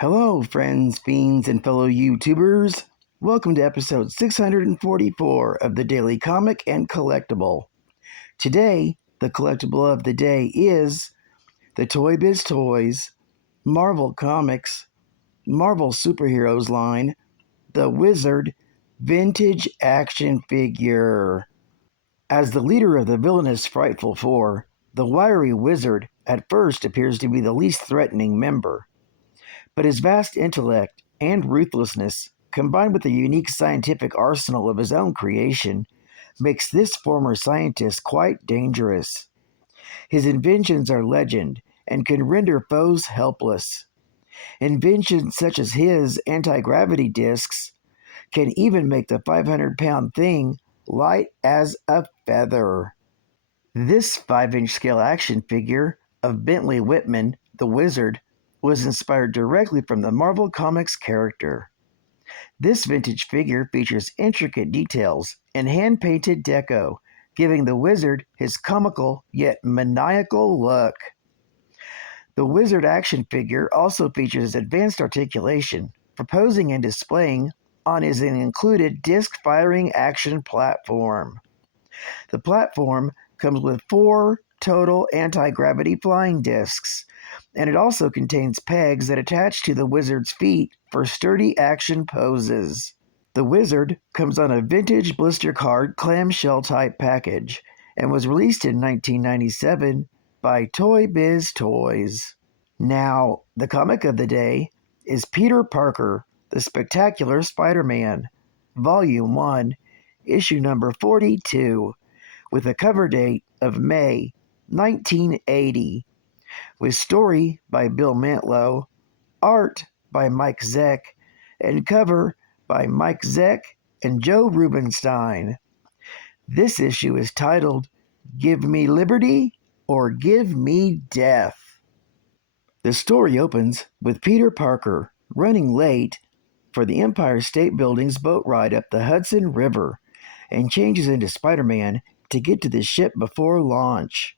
Hello, friends, fiends, and fellow YouTubers. Welcome to episode 644 of the Daily Comic and Collectible. Today, the collectible of the day is the Toybiz Toys, Marvel Comics, Marvel Superheroes line, the Wizard Vintage Action Figure. As the leader of the villainous Frightful Four, the wiry Wizard at first appears to be the least threatening member. But his vast intellect and ruthlessness, combined with the unique scientific arsenal of his own creation, makes this former scientist quite dangerous. His inventions are legend and can render foes helpless. Inventions such as his anti-gravity discs can even make the 500-pound thing light as a feather. This 5-inch scale action figure of Bentley Whitman, the Wizard, was inspired directly from the Marvel Comics character. This vintage figure features intricate details and hand-painted deco, giving the Wizard his comical yet maniacal look. The Wizard action figure also features advanced articulation for posing and displaying on his included disc-firing action platform. The platform comes with 4 total anti-gravity flying discs, and it also contains pegs that attach to the Wizard's feet for sturdy action poses. The Wizard comes on a vintage blister card clamshell type package and was released in 1997 by Toybiz Toys. Now, the comic of the day is Peter Parker, the Spectacular Spider-Man, Volume 1, issue number 42, with a cover date of May 1980, with story by Bill Mantlo, art by Mike Zeck, and cover by Mike Zeck and Joe Rubinstein. This issue is titled, Give Me Liberty or Give Me Death. The story opens with Peter Parker running late for the Empire State Building's boat ride up the Hudson River and changes into Spider-Man to get to the ship before launch.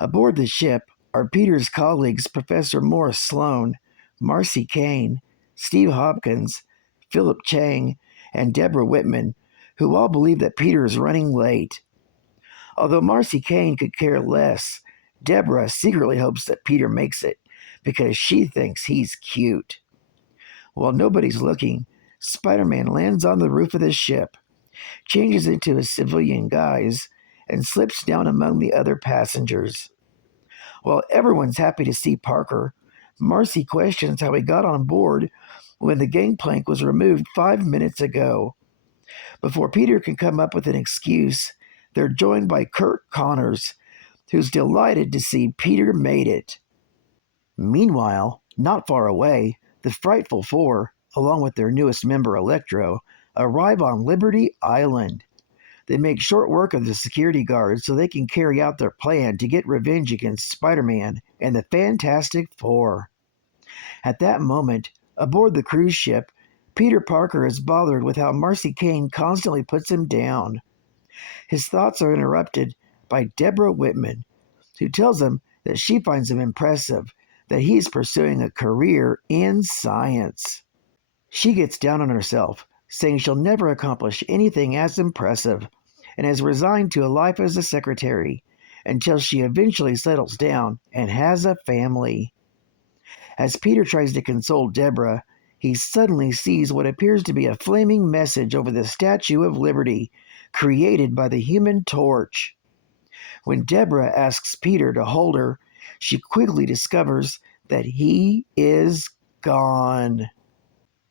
Aboard the ship are Peter's colleagues Professor Morris Sloan, Marcy Kane, Steve Hopkins, Philip Chang, and Deborah Whitman, who all believe that Peter is running late. Although Marcy Kane could care less, Deborah secretly hopes that Peter makes it because she thinks he's cute. While nobody's looking, Spider-Man lands on the roof of the ship, changes into a civilian guise, and slips down among the other passengers. While everyone's happy to see Parker, Marcy questions how he got on board when the gangplank was removed 5 minutes ago. Before Peter can come up with an excuse, they're joined by Kirk Connors, who's delighted to see Peter made it. Meanwhile, not far away, the Frightful Four, along with their newest member Electro, arrive on Liberty Island. They make short work of the security guards so they can carry out their plan to get revenge against Spider-Man and the Fantastic Four. At that moment, aboard the cruise ship, Peter Parker is bothered with how Marcy Kane constantly puts him down. His thoughts are interrupted by Deborah Whitman, who tells him that she finds him impressive, that he's pursuing a career in science. She gets down on herself, saying she'll never accomplish anything as impressive, and has resigned to a life as a secretary until she eventually settles down and has a family. As Peter tries to console Deborah, he suddenly sees what appears to be a flaming message over the Statue of Liberty, created by the Human Torch. When Deborah asks Peter to hold her, she quickly discovers that he is gone.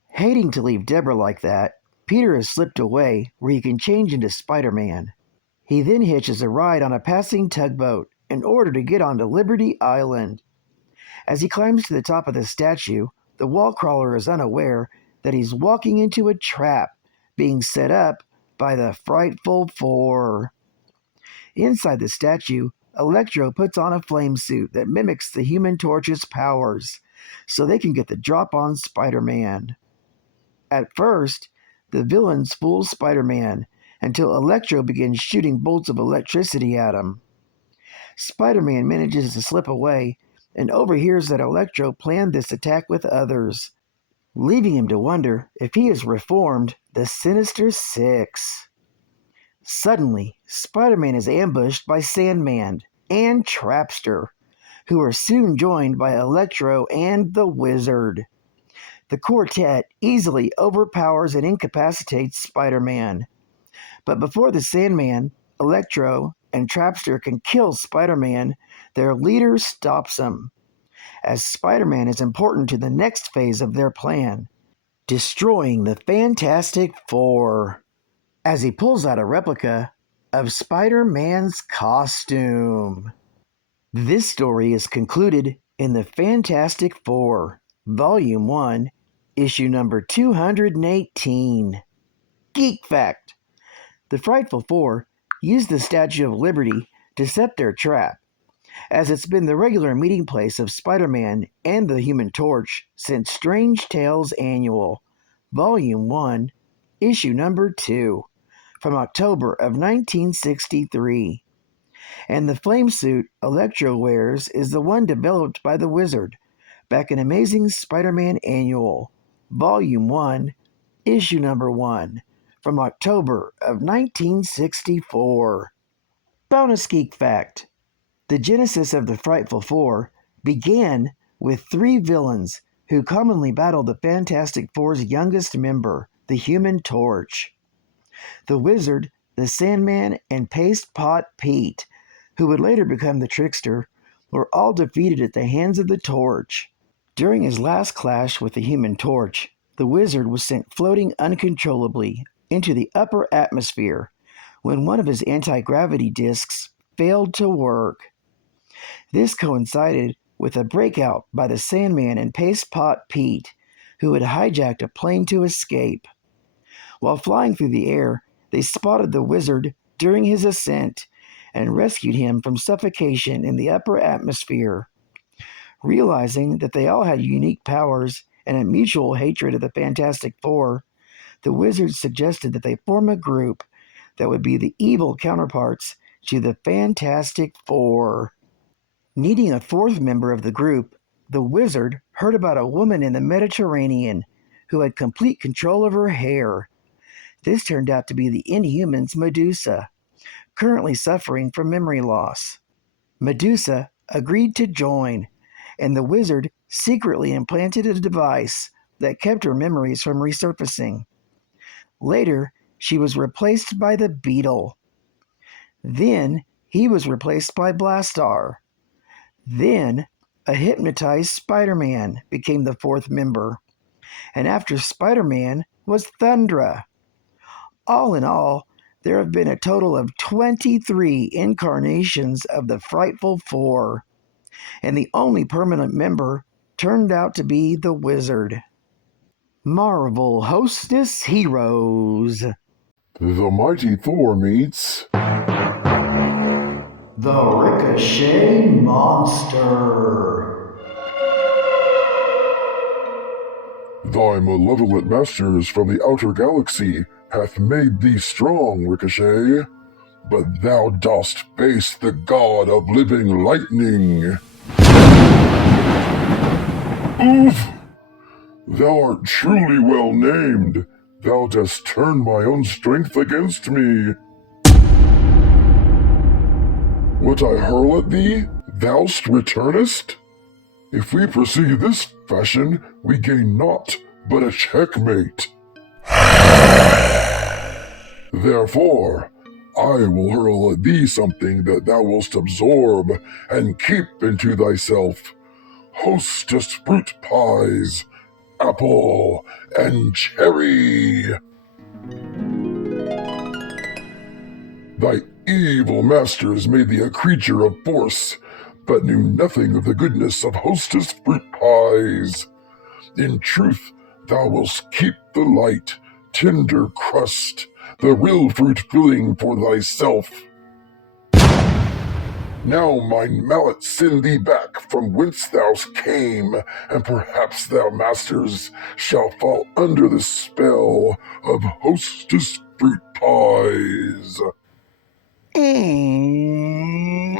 Hating to leave Deborah like that, Peter has slipped away where he can change into Spider-Man. He then hitches a ride on a passing tugboat in order to get onto Liberty Island. As he climbs to the top of the statue, the wall crawler is unaware that he's walking into a trap being set up by the Frightful Four. Inside the statue, Electro puts on a flame suit that mimics the Human Torch's powers, so they can get the drop on Spider-Man. At first, the villains fool Spider-Man until Electro begins shooting bolts of electricity at him. Spider-Man manages to slip away and overhears that Electro planned this attack with others, leaving him to wonder if he has reformed the Sinister Six. Suddenly, Spider-Man is ambushed by Sandman and Trapster, who are soon joined by Electro and the Wizard. The quartet easily overpowers and incapacitates Spider-Man. But before the Sandman, Electro, and Trapster can kill Spider-Man, their leader stops them, as Spider-Man is important to the next phase of their plan, destroying the Fantastic Four, as he pulls out a replica of Spider-Man's costume. This story is concluded in the Fantastic Four, Volume 1, Issue number 218. Geek Fact: the Frightful Four used the Statue of Liberty to set their trap, as it's been the regular meeting place of Spider-Man and the Human Torch since Strange Tales Annual, Volume 1, Issue number 2, from October of 1963. And the flame suit Electro wears is the one developed by the Wizard back in Amazing Spider-Man Annual, Volume 1, Issue number 1, from October of 1964. Bonus Geek Fact: the genesis of the Frightful Four began with three villains who commonly battled the Fantastic Four's youngest member, the Human Torch. The Wizard, the Sandman, and Paste Pot Pete, who would later become the Trickster, were all defeated at the hands of the Torch. During his last clash with the Human Torch, the Wizard was sent floating uncontrollably into the upper atmosphere when one of his anti-gravity discs failed to work. This coincided with a breakout by the Sandman and Paste Pot Pete, who had hijacked a plane to escape. While flying through the air, they spotted the Wizard during his ascent and rescued him from suffocation in the upper atmosphere. Realizing that they all had unique powers and a mutual hatred of the Fantastic Four, the Wizard suggested that they form a group that would be the evil counterparts to the Fantastic Four. Needing a fourth member of the group, the Wizard heard about a woman in the Mediterranean who had complete control of her hair. This turned out to be the Inhuman's Medusa, currently suffering from memory loss. Medusa agreed to join, and the Wizard secretly implanted a device that kept her memories from resurfacing. Later, she was replaced by the Beetle. Then, he was replaced by Blastar. Then, a hypnotized Spider-Man became the fourth member. And after Spider-Man was Thundra. All in all, there have been a total of 23 incarnations of the Frightful Four, and the only permanent member turned out to be the Wizard. Marvel Hostess Heroes. The Mighty Thor meets the Ricochet Monster. Thy malevolent masters from the outer galaxy hath made thee strong, Ricochet, but thou dost face the god of living lightning. Oof! Thou art truly well named. Thou dost turn my own strength against me. What I hurl at thee, thou'st returnest? If we proceed this fashion, we gain naught but a checkmate. Therefore, I will hurl at thee something that thou wilt absorb and keep into thyself. Hostess fruit pies, apple and cherry. Thy evil masters made thee a creature of force, but knew nothing of the goodness of hostess fruit pies. In truth, thou wilt keep the light, tender crust, the real fruit filling for thyself. Now mine mallet send thee back from whence thou came, and perhaps thou masters shall fall under the spell of hostess fruit pies. And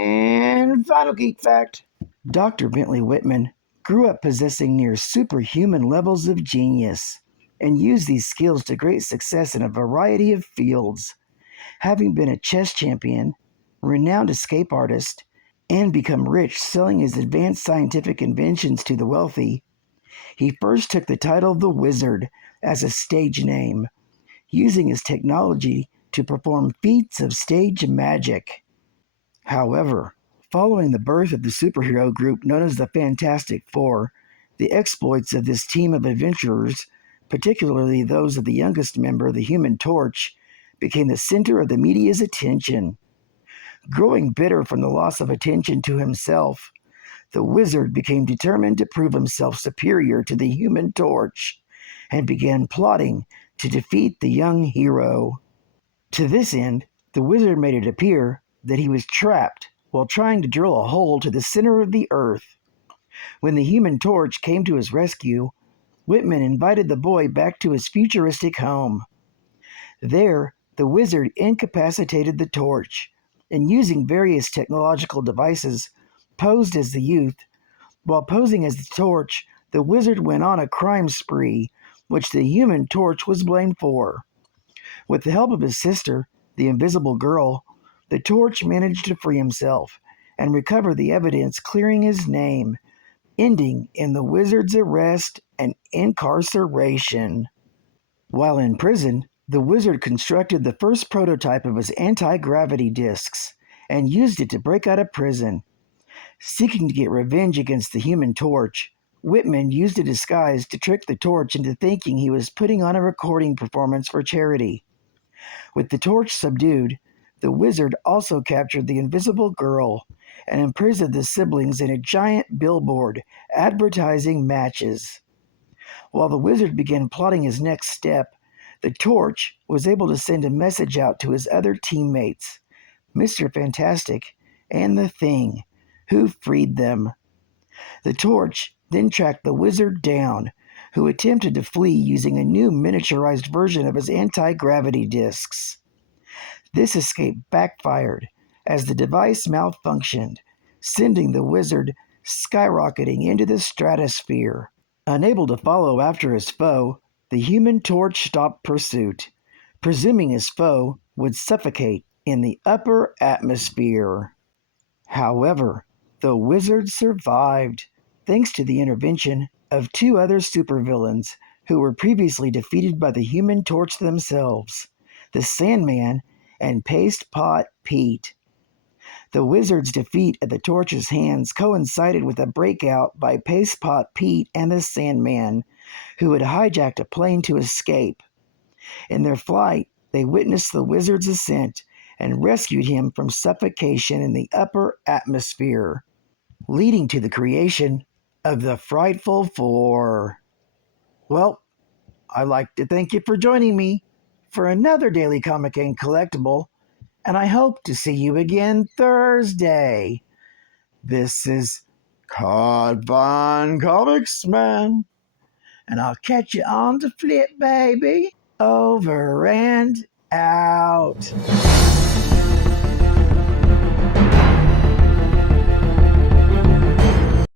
final geek fact: Dr. Bentley Whitman grew up possessing near superhuman levels of genius and used these skills to great success in a variety of fields, having been a chess champion, renowned escape artist, and become rich selling his advanced scientific inventions to the wealthy. He first took the title of the Wizard as a stage name, using his technology to perform feats of stage magic. However, following the birth of the superhero group known as the Fantastic Four, the exploits of this team of adventurers, particularly those of the youngest member, the Human Torch, became the center of the media's attention. Growing bitter from the loss of attention to himself, the Wizard became determined to prove himself superior to the Human Torch and began plotting to defeat the young hero. To this end, the Wizard made it appear that he was trapped while trying to drill a hole to the center of the earth. When the Human Torch came to his rescue, Whitman invited the boy back to his futuristic home. There, the Wizard incapacitated the torch, and using various technological devices, posed as the youth. While posing as the torch, the Wizard went on a crime spree, which the Human Torch was blamed for. With the help of his sister, the Invisible Girl, the Torch managed to free himself and recover the evidence, clearing his name, ending in the Wizard's arrest and incarceration. While in prison, the Wizard constructed the first prototype of his anti-gravity discs and used it to break out of prison. Seeking to get revenge against the Human Torch, Whitman used a disguise to trick the Torch into thinking he was putting on a recording performance for charity. With the Torch subdued, the Wizard also captured the Invisible Girl and imprisoned the siblings in a giant billboard advertising matches. While the Wizard began plotting his next step, the Torch was able to send a message out to his other teammates, Mr. Fantastic and the Thing, who freed them. The Torch then tracked the Wizard down, who attempted to flee using a new miniaturized version of his anti-gravity discs. This escape backfired as the device malfunctioned, sending the Wizard skyrocketing into the stratosphere. Unable to follow after his foe, the Human Torch stopped pursuit, presuming his foe would suffocate in the upper atmosphere. However, the Wizard survived, thanks to the intervention of two other supervillains who were previously defeated by the Human Torch themselves, the Sandman and Paste Pot Pete. The Wizard's defeat at the Torch's hands coincided with a breakout by Paste Pot Pete and the Sandman, who had hijacked a plane to escape. In their flight, they witnessed the Wizard's ascent and rescued him from suffocation in the upper atmosphere, leading to the creation of the Frightful Four. Well, I'd like to thank you for joining me for another Daily Comic and Collectible, and I hope to see you again Thursday. This is Cod Von Comics Man, and I'll catch you on the flip, baby. Over and out.